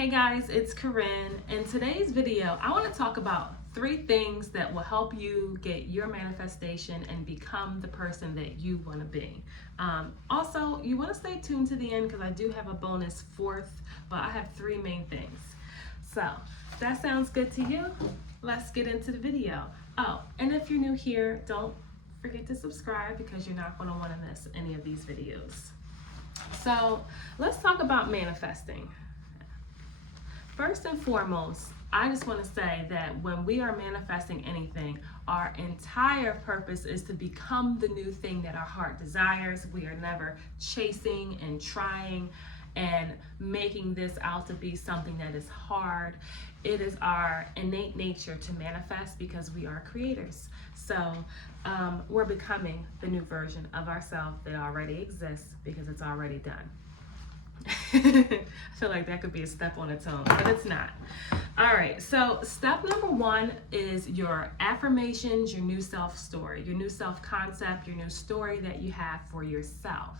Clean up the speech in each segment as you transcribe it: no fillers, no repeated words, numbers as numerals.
Hey guys, it's Koren. In today's video, I want to talk about 3 things that will help you get your manifestation and become the person that you want to be. Also, you want to stay tuned to the end because I do have a bonus 4th, but I have 3 main things. So, if that sounds good to you, let's get into the video. Oh, and if you're new here, don't forget to subscribe because you're not going to want to miss any of these videos. So, let's talk about manifesting. First and foremost, I just want to say that when we are manifesting anything, our entire purpose is to become the new thing that our heart desires. We are never chasing and trying and making this out to be something that is hard. It is our innate nature to manifest because we are creators. So we're becoming the new version of ourselves that already exists because it's already done. I feel like that could be a step on its own, but it's not. All right, so step number 1 is your affirmations, your new self story, your new self concept, your new story that you have for yourself.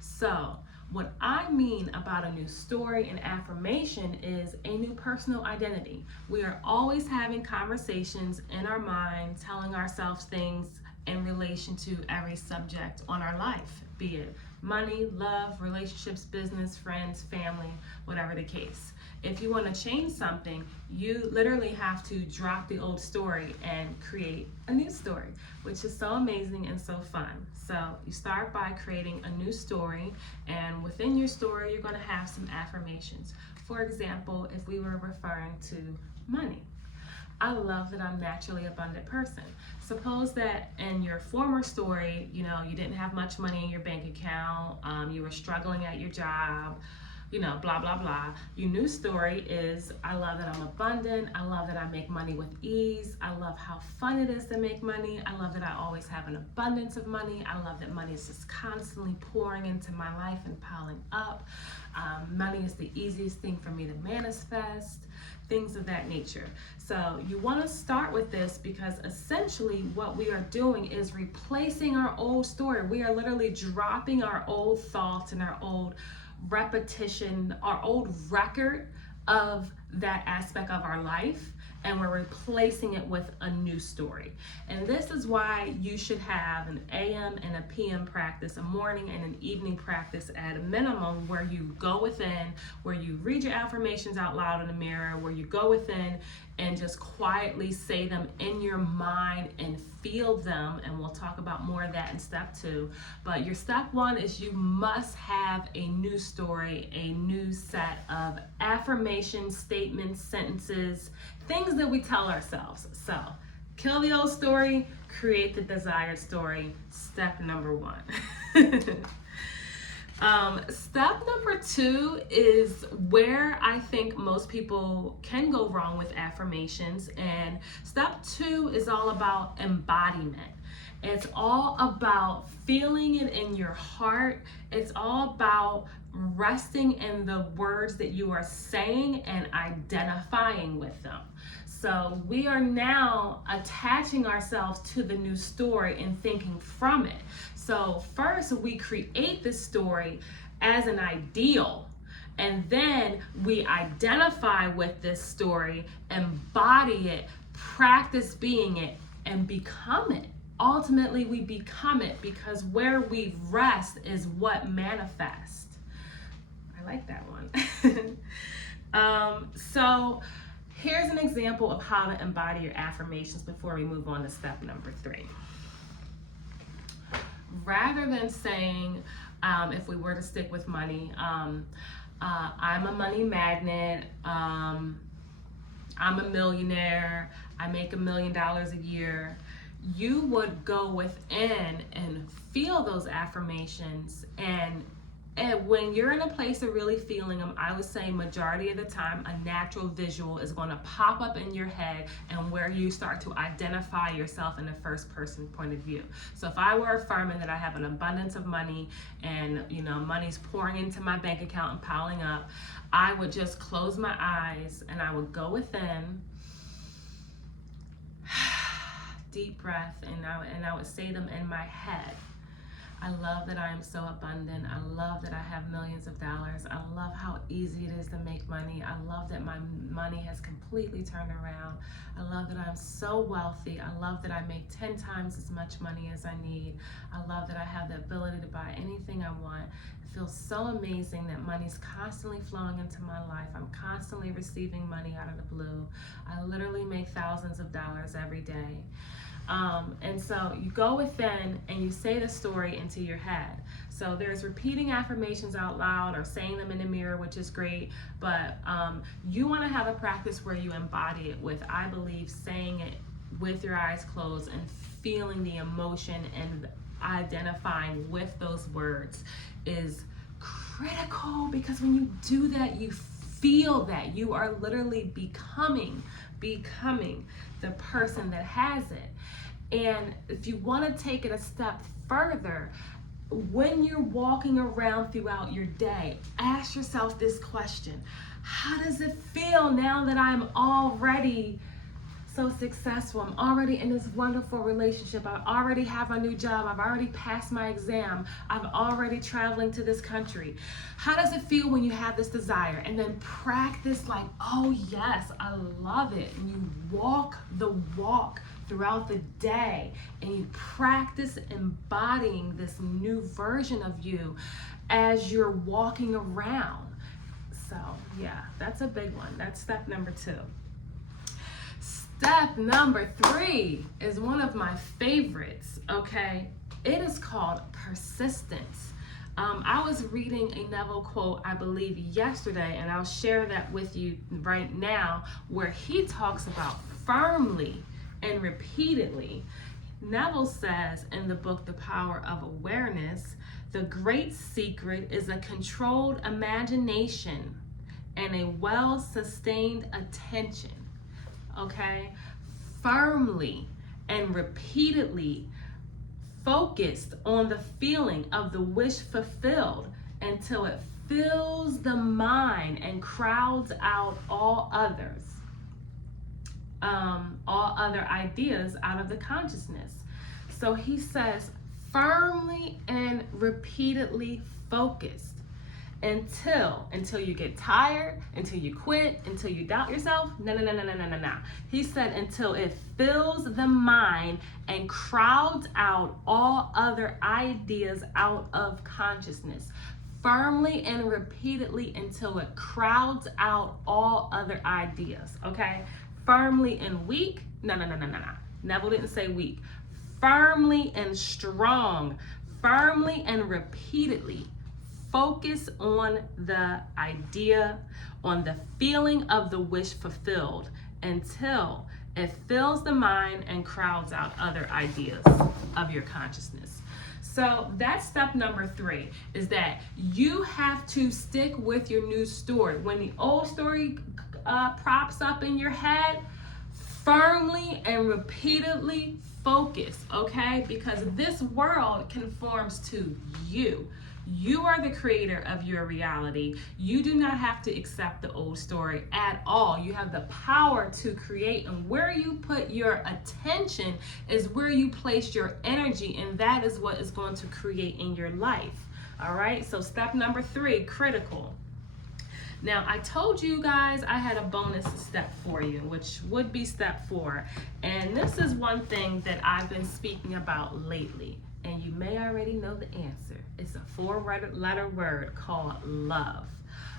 So what I mean about a new story and affirmation is a new personal identity. We are always having conversations in our mind, telling ourselves things in relation to every subject on our life, be it money, love, relationships, business, friends, family, whatever the case. If you want to change something, you literally have to drop the old story and create a new story, which is so amazing and so fun. So you start by creating a new story, and within your story, you're going to have some affirmations. For example, if we were referring to money, I love that I'm a naturally abundant person. Suppose that in your former story, you didn't have much money in your bank account, you were struggling at your job, blah, blah, blah. Your new story is, I love that I'm abundant. I love that I make money with ease. I love how fun it is to make money. I love that I always have an abundance of money. I love that money is just constantly pouring into my life and piling up. Money is the easiest thing for me to manifest, things of that nature. So you want to start with this because essentially what we are doing is replacing our old story. We are literally dropping our old thoughts and our old repetition, our old record of that aspect of our life, and we're replacing it with a new story. And this is why you should have an AM and a PM practice, a morning and an evening practice at a minimum, where you go within, where you read your affirmations out loud in the mirror, where you go within and just quietly say them in your mind and feel them. And we'll talk about more of that in step 2. But your step 1 is you must have a new story, a new set of affirmations, statements, sentences, things that we tell ourselves. So kill the old story, create the desired story. Step number 1. Step number 2 is where I think most people can go wrong with affirmations. And step 2 is all about embodiment. It's all about feeling it in your heart. It's all about resting in the words that you are saying and identifying with them. So we are now attaching ourselves to the new story and thinking from it. So first we create this story as an ideal, and then we identify with this story, embody it, practice being it, and become it. Ultimately, we become it because where we rest is what manifests. I like that one. So here's an example of how to embody your affirmations before we move on to step number 3. Rather than saying, if we were to stick with money, I'm a money magnet, I'm a millionaire, I make $1 million a year, you would go within and feel those affirmations. And when you're in a place of really feeling them, I would say majority of the time, a natural visual is going to pop up in your head, and where you start to identify yourself in the first person point of view. So if I were affirming that I have an abundance of money and money's pouring into my bank account and piling up, I would just close my eyes and I would go within, deep breath, and I would say them in my head. I love that I am so abundant. I love that I have millions of dollars. I love how easy it is to make money. I love that my money has completely turned around. I love that I'm so wealthy. I love that I make 10 times as much money as I need. I love that I have the ability to buy anything I want. It feels so amazing that money's constantly flowing into my life. I'm constantly receiving money out of the blue. I literally make thousands of dollars every day. And so you go within and you say the story into your head. So there's repeating affirmations out loud or saying them in the mirror, which is great, but you want to have a practice where you embody it with, I believe, saying it with your eyes closed and feeling the emotion and identifying with those words is critical, because when you do that, you feel that you are literally becoming the person that has it. And if you want to take it a step further, when you're walking around throughout your day, ask yourself this question: how does it feel now that I'm already so successful? I'm already in this wonderful relationship. I already have a new job. I've already passed my exam. I'm already traveling to this country. How does it feel when you have this desire? And then practice like, oh yes, I love it. And you walk the walk throughout the day, and you practice embodying this new version of you as you're walking around. So yeah, that's a big one. That's step number 2. Step number 3 is one of my favorites, okay? It is called persistence. I was reading a Neville quote, I believe, yesterday, and I'll share that with you right now, where he talks about firmly and repeatedly. Neville says in the book, The Power of Awareness, the great secret is a controlled imagination and a well-sustained attention. Okay, firmly and repeatedly focused on the feeling of the wish fulfilled until it fills the mind and crowds out all other ideas out of the consciousness. So he says, firmly and repeatedly focused until you get tired, until you quit, until you doubt yourself. No. He said until it fills the mind and crowds out all other ideas out of consciousness. Firmly and repeatedly until it crowds out all other ideas, okay? Firmly and weak, no. Neville didn't say weak. Firmly and strong, firmly and repeatedly. Focus on the idea, on the feeling of the wish fulfilled until it fills the mind and crowds out other ideas of your consciousness. So that's step number 3, is that you have to stick with your new story. When the old story props up in your head, firmly and repeatedly focus, okay? Because this world conforms to you. You are the creator of your reality. You do not have to accept the old story at all. You have the power to create, and where you put your attention is where you place your energy, and that is what is going to create in your life. All right, so step number 3, critical. Now, I told you guys I had a bonus step for you, which would be step 4. And this is one thing that I've been speaking about lately. And you may already know the answer. It's a 4-letter word called love.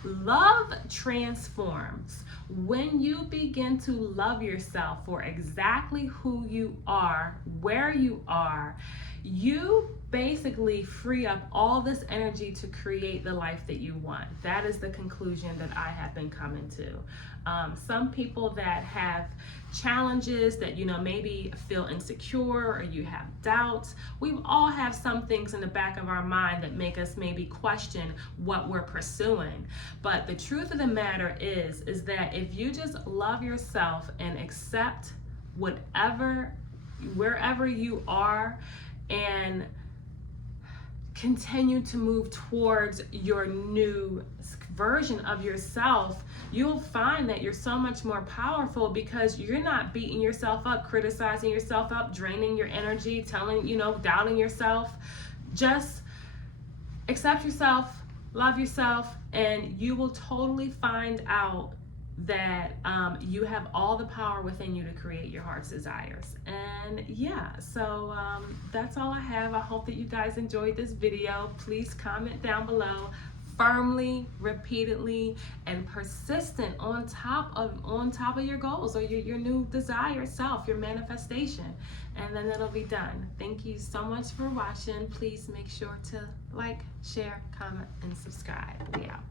Love transforms. When you begin to love yourself for exactly who you are, where you are, you basically free up all this energy to create the life that you want. That is the conclusion that I have been coming to. Some people that have challenges, that maybe feel insecure or you have doubts, we all have some things in the back of our mind that make us maybe question what we're pursuing. But the truth of the matter is that if you just love yourself and accept wherever you are, and continue to move towards your new version of yourself, you'll find that you're so much more powerful, because you're not beating yourself up, criticizing yourself up, draining your energy, doubting yourself. just accept yourself, love yourself, and you will totally find out that you have all the power within you to create your heart's desires. And yeah, so that's all I have. I hope that you guys enjoyed this video. Please comment down below. Firmly, repeatedly, and persistent on top of your goals or your new desired self, your manifestation, and then it'll be done. Thank you so much for watching. Please make sure to like, share, comment, and subscribe. We out.